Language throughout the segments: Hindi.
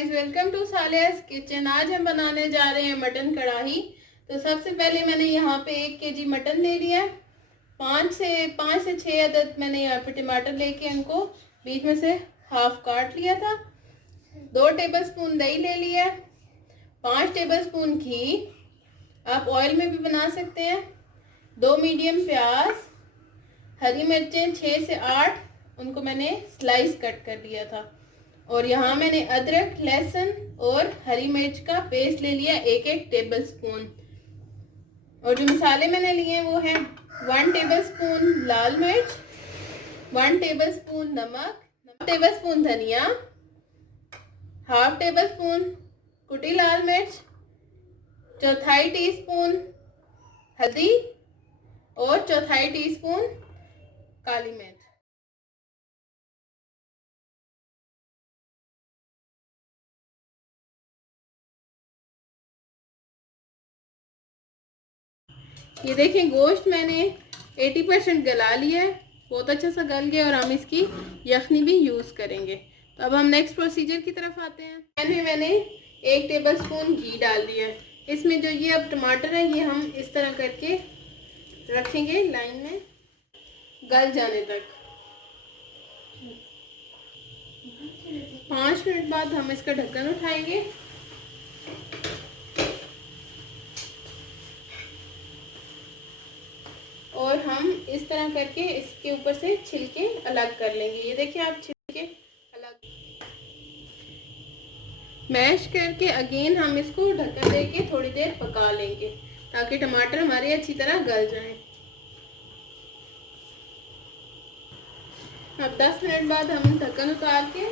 Guys, welcome to Saliya's kitchen. आज हम बनाने जा रहे हैं मटन कढ़ाई। तो सबसे पहले मैंने यहाँ पे 1 kg मटन ले लिया है। 5 से 6 अदद मैंने यहाँ पे टमाटर लेके इनको बीच में से हाफ काट लिया था। 2 टेबलस्पून दही ले लिया है। 5 टेबलस्पून घी, आप ऑयल में भी बना सकते हैं। 2 मीडियम प्याज, हरी मिर्चें 6 से 8, उनको मैंने स्लाइस कट कर लिया था। और यहाँ मैंने अदरक, लहसुन और हरी मिर्च का पेस्ट ले लिया 1-1 टेबलस्पून। और जो मसाले मैंने लिए हैं वो हैं 1 टेबलस्पून लाल मिर्च, 1 टेबलस्पून नमक, 1 टेबलस्पून धनिया, हाफ टेबलस्पून कुटी लाल मिर्च, 1/4 टीस्पून हल्दी और 1/4 टीस्पून काली मिर्च। ये देखें, गोश्त मैंने 80% गला लिया है, बहुत अच्छा सा गल गया। और हम इसकी यखनी भी यूज़ करेंगे। तो अब हम नेक्स्ट प्रोसीजर की तरफ आते हैं। पैन में मैंने 1 टेबलस्पून घी डाल दिया है। इसमें जो ये अब टमाटर है ये हम इस तरह करके रखेंगे लाइन में गल जाने तक। 5 मिनट बाद हम इसका ढक्कन उठाएंगे और हम इस तरह करके इसके ऊपर से छिलके अलग कर लेंगे। ये देखिए, आप छिलके अलग मैश करके अगेन हम इसको ढक्कन देके थोड़ी देर पका लेंगे ताकि टमाटर हमारे अच्छी तरह गल जाएं। अब 10 मिनट बाद हम ढक्कन उतार के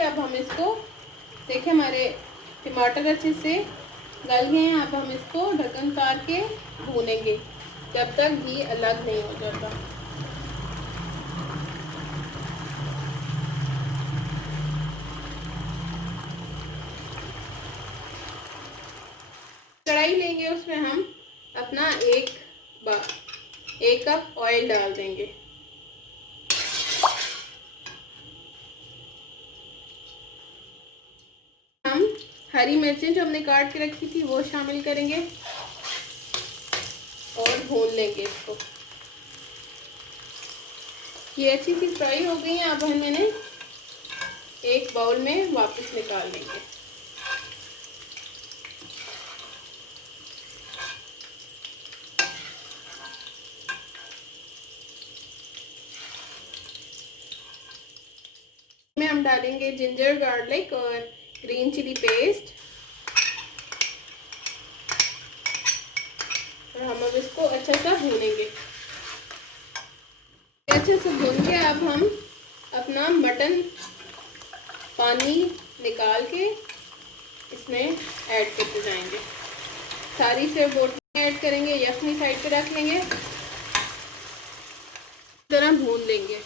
अब हम इसको देखिए, हमारे टमाटर अच्छे से गल गए हैं। अब हम इसको ढक्कन उतार के भूनेंगे जब तक घी अलग नहीं हो जाता। कढ़ाई लेंगे, उसमें हम अपना 1 कप ऑयल डाल देंगे। हम हरी मिर्चें जो हमने काट के रखी थी वो शामिल करेंगे और भून लेंगे इसको। ये अच्छी सी फ्राई हो गई है। अब हम इन्हें एक बाउल में वापस निकाल लेंगे। में हम डालेंगे जिंजर गार्लिक और ग्रीन चिली पेस्ट और हम अब इसको अच्छा सा भूनेंगे। अच्छे से भून के अब हम अपना मटन पानी निकाल के इसमें ऐड करते जाएंगे। सारी से बोटी ऐड करेंगे, यखनी साइड पे रख लेंगे, इस तरह भून लेंगे।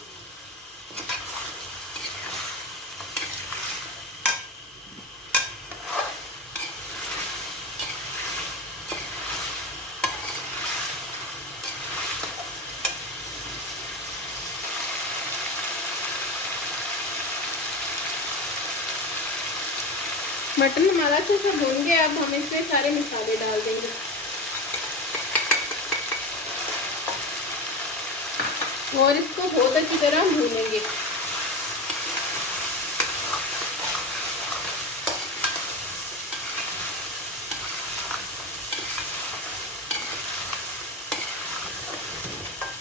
मटन हमारा अच्छे से भून गया। अब हम इसमें सारे मसाले डाल देंगे और इसको बहुत अच्छी तरह भूनेंगे।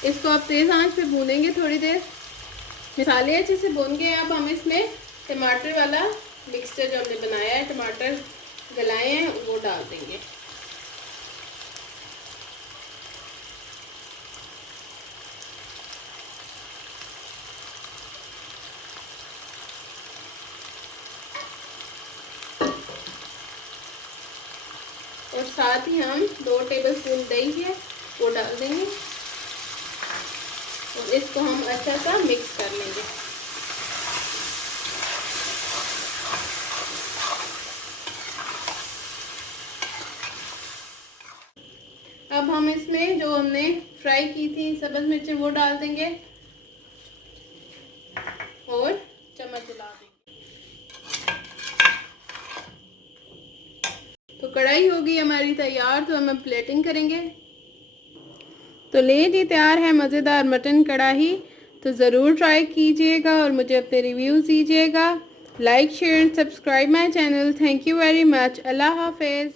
इसको आप तेज आंच पे भूनेंगे थोड़ी देर। मसाले अच्छे से भून गए। अब हम इसमें टमाटर वाला मिक्सचर जो हमने बनाया है, टमाटर गलाए हैं, वो डाल देंगे। और साथ ही हम 2 टेबलस्पून दही है वो डाल देंगे और इसको हम अच्छा सा मिक्स कर लेंगे। अब हम इसमें जो हमने फ्राई की थी सब्ज़ मिर्चें वो डाल देंगे तो कढ़ाई होगी हमारी तैयार, तो हम प्लेटिंग करेंगे। तो ले जी तैयार है मज़ेदार मटन कढ़ाई। तो ज़रूर ट्राई कीजिएगा और मुझे अपने रिव्यूज़ दीजिएगा। Like share and subscribe my channel. Thank you very much. अल्लाह हाफिज़।